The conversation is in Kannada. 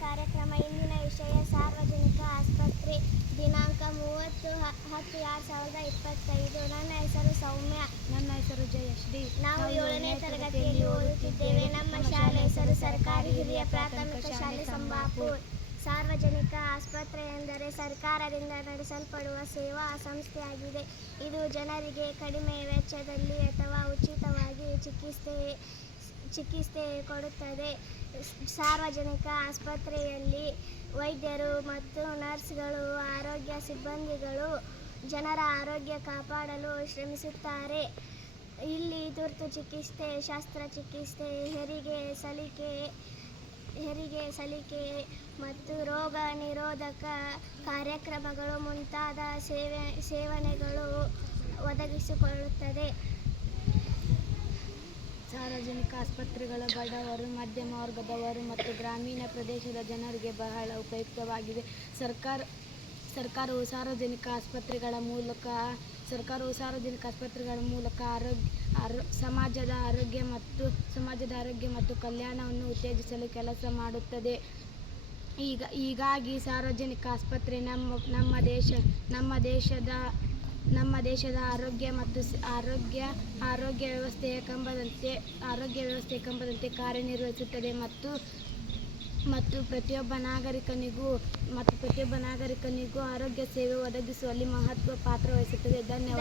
ಕಾರ್ಯಕ್ರಮ ಇಂದಿನ ವಿಷಯ ಸಾರ್ವಜನಿಕ ಆಸ್ಪತ್ರೆ ದಿನಾಂಕ ಮೂವತ್ತು ಹತ್ತು ಎರಡು ಸಾವಿರದ ಇಪ್ಪತ್ತೈದು. ನನ್ನ ಹೆಸರು ಸೌಮ್ಯ. ನನ್ನ ಹೆಸರು ಜಯಶ್ರೀ. ಡಿ ನಾವು ಏಳನೇ ತರಗತಿಯಲ್ಲಿ ಓದುತ್ತಿದ್ದೇವೆ. ನಮ್ಮ ಶಾಲೆ ಹೆಸರು ಸರ್ಕಾರಿ ಹಿರಿಯ ಪ್ರಾಥಮಿಕ ಶಾಲೆ ಸಂಬಾಪುರ್. ಸಾರ್ವಜನಿಕ ಆಸ್ಪತ್ರೆ ಎಂದರೆ ಸರ್ಕಾರದಿಂದ ನಡೆಸಲ್ಪಡುವ ಸೇವಾ ಸಂಸ್ಥೆಯಾಗಿದೆ. ಇದು ಜನರಿಗೆ ಕಡಿಮೆ ವೆಚ್ಚದಲ್ಲಿ ಅಥವಾ ಉಚಿತವಾಗಿ ಚಿಕಿತ್ಸೆ ಚಿಕಿತ್ಸೆ ಕೊಡುತ್ತದೆ. ಸಾರ್ವಜನಿಕ ಆಸ್ಪತ್ರೆಯಲ್ಲಿ ವೈದ್ಯರು ಮತ್ತು ನರ್ಸ್ಗಳು, ಆರೋಗ್ಯ ಸಿಬ್ಬಂದಿಗಳು ಜನರ ಆರೋಗ್ಯ ಕಾಪಾಡಲು ಶ್ರಮಿಸುತ್ತಾರೆ. ಇಲ್ಲಿ ತುರ್ತು ಚಿಕಿತ್ಸೆ ಶಸ್ತ್ರಚಿಕಿತ್ಸೆ ಹೆರಿಗೆ ಸಲಿಕೆ ಹೆರಿಗೆ ಸಲಿಕೆ ಮತ್ತು ರೋಗ ನಿರೋಧಕ ಕಾರ್ಯಕ್ರಮಗಳು ಮುಂತಾದ ಸೇವೆ, ಸೇವನೆಗಳು ಒದಗಿಸಿಕೊಳ್ಳುತ್ತದೆ. ಸಾರ್ವಜನಿಕ ಆಸ್ಪತ್ರೆಗಳು ಬಡವರು, ಮಧ್ಯಮ ವರ್ಗದವರು ಮತ್ತು ಗ್ರಾಮೀಣ ಪ್ರದೇಶದ ಜನರಿಗೆ ಬಹಳ ಉಪಯುಕ್ತವಾಗಿವೆ ಸರ್ಕಾರ, ಸರ್ಕಾರವು ಸಾರ್ವಜನಿಕ ಆಸ್ಪತ್ರೆಗಳ ಮೂಲಕ, ಸರ್ಕಾರವು ಸಾರ್ವಜನಿಕ ಆಸ್ಪತ್ರೆಗಳ ಮೂಲಕ ಆರೋಗ್ಯ, ಆರೋ, ಸಮಾಜದ ಆರೋಗ್ಯ ಮತ್ತು, ಸಮಾಜದ ಆರೋಗ್ಯ ಮತ್ತು ಕಲ್ಯಾಣವನ್ನು ಉತ್ತೇಜಿಸಲು ಕೆಲಸ ಮಾಡುತ್ತದೆ. ಈಗ, ಹೀಗಾಗಿ ಸಾರ್ವಜನಿಕ ಆಸ್ಪತ್ರೆ ನಮ್ಮ ನಮ್ಮ ದೇಶ, ನಮ್ಮ ದೇಶದ ನಮ್ಮ ದೇಶದ ಆರೋಗ್ಯ ಮತ್ತು ಆರೋಗ್ಯ ಆರೋಗ್ಯ ವ್ಯವಸ್ಥೆಯ ಕಂಬದಂತೆ, ಆರೋಗ್ಯ ವ್ಯವಸ್ಥೆಯ ಕಂಬದಂತೆ ಕಾರ್ಯನಿರ್ವಹಿಸುತ್ತದೆ ಮತ್ತು ಮತ್ತು ಪ್ರತಿಯೊಬ್ಬ ನಾಗರಿಕನಿಗೂ, ಮತ್ತು ಪ್ರತಿಯೊಬ್ಬ ನಾಗರಿಕನಿಗೂ ಆರೋಗ್ಯ ಸೇವೆ ಒದಗಿಸುವಲ್ಲಿ ಮಹತ್ವ ಪಾತ್ರ ವಹಿಸುತ್ತದೆ. ಧನ್ಯವಾದ.